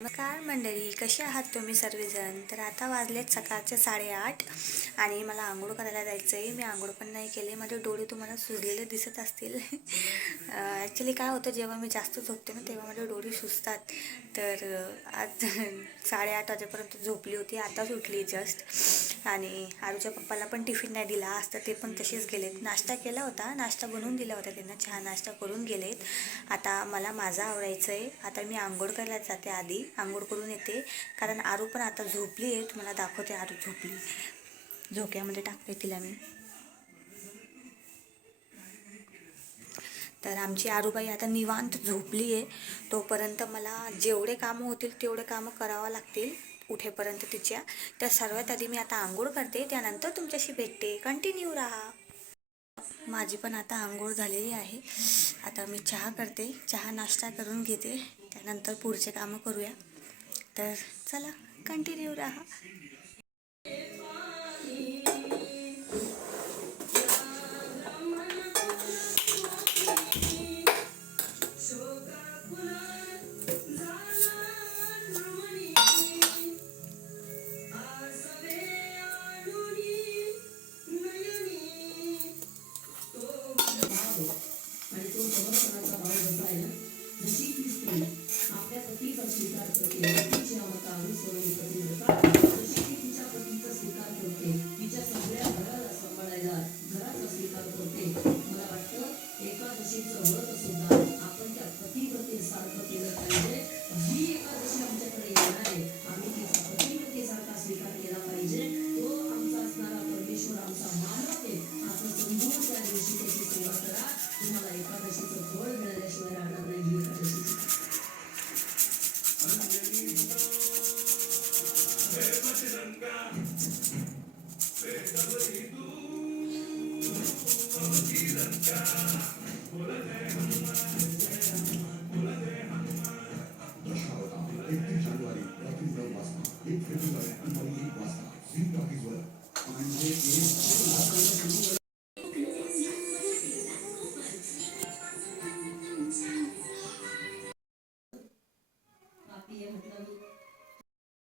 नमस्कार मंडळी, कसे आहात तुम्ही सर्वजण? तर आता वाजलेत सकाळचे 8:30 आणि मला आंघोळ करायला जायचं आहे. मी आंघोळ पण नाही केले, माझे डोळे तुम्हाला सुजलेले दिसत असतील. ॲक्च्युली काय होतं, जेव्हा मी जास्त झोपते ना तेव्हा माझे डोळे सुजतात. तर आज 8:30 वाजेपर्यंत झोपली होती, आताच उठली जस्ट. आणि आरूच्या पप्पाला पण टिफिन नाही दिला आज, तर ते पण तसेच गेलेत. नाश्ता केला होता, नाश्ता बनवून दिला होता त्यांना, चहा नाश्ता करून गेलेत. आता मला माझं आवडायचं आहे. आता मी आंघोळ करायला जाते, आधी आंघोळ करून येते, कारण आरू पण आता झोपली आहे. तुम्हाला दाखवते, आरू झोपली, झोक्यामध्ये टाकते तिला मी. तर आमची आरूबाई आता निवांत झोपली आहे. तोपर्यंत मला जेवढे कामं होतील तेवढे कामं करावं लागतील उठेपर्यंत तिच्या. तर सर्वात आधी मी आता आंघोळ करते, त्यानंतर तुमच्याशी भेटते. कंटिन्यू राहा. माझी पण आता आंघोळ झालेली आहे. आता मी चहा करते, चहा नाश्ता करून घेते, त्यानंतर पुढचे कामं करूया. तर चला, कंटिन्यू राहा.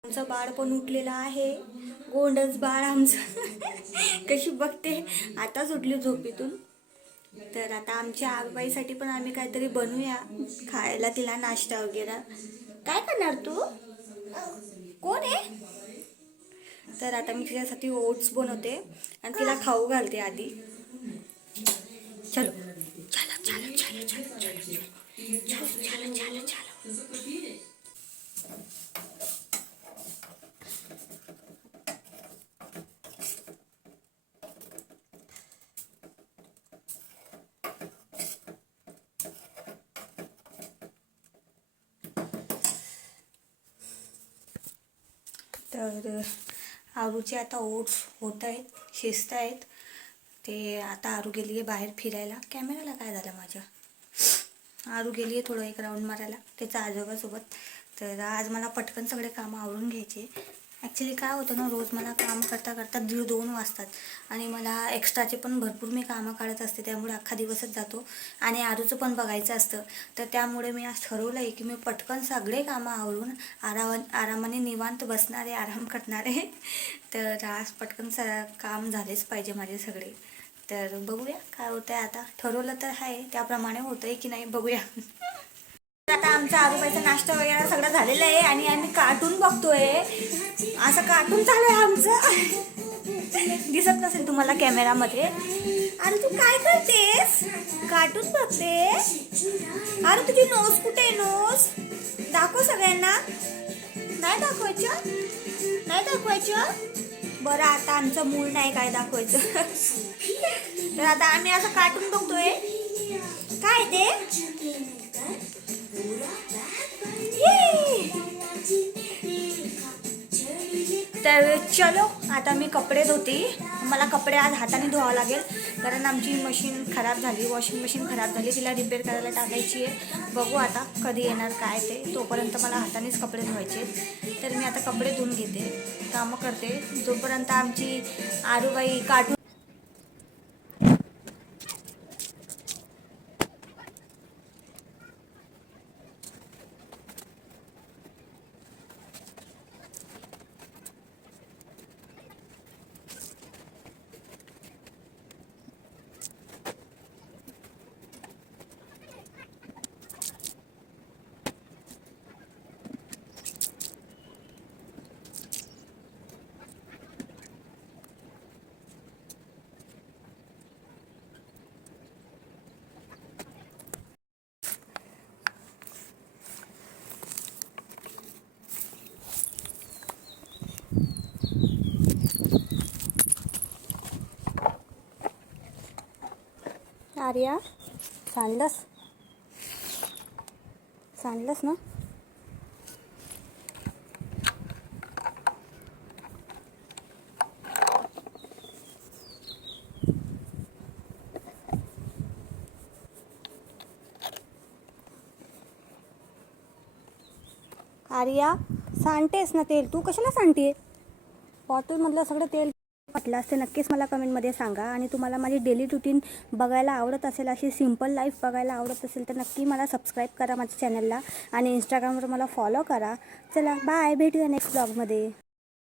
आमचं बाळ पण उठलेलं आहे, गोंडच बाळ आमचं. कशी बघते, आताच उठली झोपेतून. तर आता आमच्या आगबाईसाठी पण आम्ही काहीतरी बनवूया खायला, तिला नाश्ता वगैरे. काय करणार तू? कोण आहे? तर आता मी तिच्यासाठी ओट्स बनवते आणि तिला खाऊ घालते आधी. चलो चलो चलो चलो चलो चलो चलो चलो चलो चलो. तर आरूचे आता ओट्स होत आहेत, शिजत आहेत. ते आता आरू गेली आहे बाहेर फिरायला. कॅमेराला काय झालं माझ्या? आरू गेली आहे थोडं एक राऊंड मारायला त्याच्या आजोबासोबत. तर आज मला पटकन सगळे कामं आवरून घ्यायचे. ॲक्च्युली काय होतं ना, रोज मला काम करता करता 1:30-2 वाजतात आणि मला एक्स्ट्राचे पण भरपूर मी कामं काढत असते, त्यामुळे अख्खा दिवसच जातो. आणि आरूचं पण बघायचं असतं. तर त्यामुळे मी आज ठरवलं आहे की मी पटकन सगळे कामं आवरून आरामाने निवांत बसणारे, आराम करणारे. तर आज पटकन काम झालेच पाहिजे माझे सगळे. तर बघूया काय होतं आहे. आता ठरवलं तर आहे, त्याप्रमाणे होतं आहे की नाही बघूया. आता आमचा आजोबाईचा नाश्ता वगैरे सगळं झालेलं आहे आणि आम्ही कार्टून बघतोय. असं कार्टून चालू आहे आमचं. दिसत नसेल तुम्हाला कॅमेरामध्ये. अरे तू काय करतेस? कार्टून बघते? अरे तुझी नोज कुठे आहे? नोज दाखव सगळ्यांना. नाही दाखवायचं? नाही दाखवायचं? बरं, आता आमचं मूळ नाही काय दाखवायचं. तर आता आम्ही असं कार्टून बघतोय. काय ते? तर चलो, आता मी कपडे धुते. मला कपडे आज हाताने धुवावं लागेल, कारण आमची मशीन खराब झाली, वॉशिंग मशीन खराब झाली. तिला रिपेअर करायला टाकायची आहे. बघू आता कधी येणार काय ते. तोपर्यंत मला हातानेच कपडे धुवायचे. तर मी आता कपडे धुवून घेते, कामं करते. जोपर्यंत आमची आरूबाई कार्टून आर्या? सांडलंस ना? आर्या, सांडतेस ना तेल? तू कशाला सांडते? बॉटलमधलं सगळं तेल म्हटलं असते. नक्कीच मला कमेंटमध्ये सांगा. आणि तुम्हाला माझी डेली रुटीन बघायला आवडत असेल, अशी सिम्पल लाईफ बघायला आवडत असेल तर नक्की मला सबस्क्राईब करा माझ्या चॅनलला आणि इंस्टाग्रामवर मला फॉलो करा. चला बाय, भेटूया नेक्स्ट ब्लॉगमध्ये.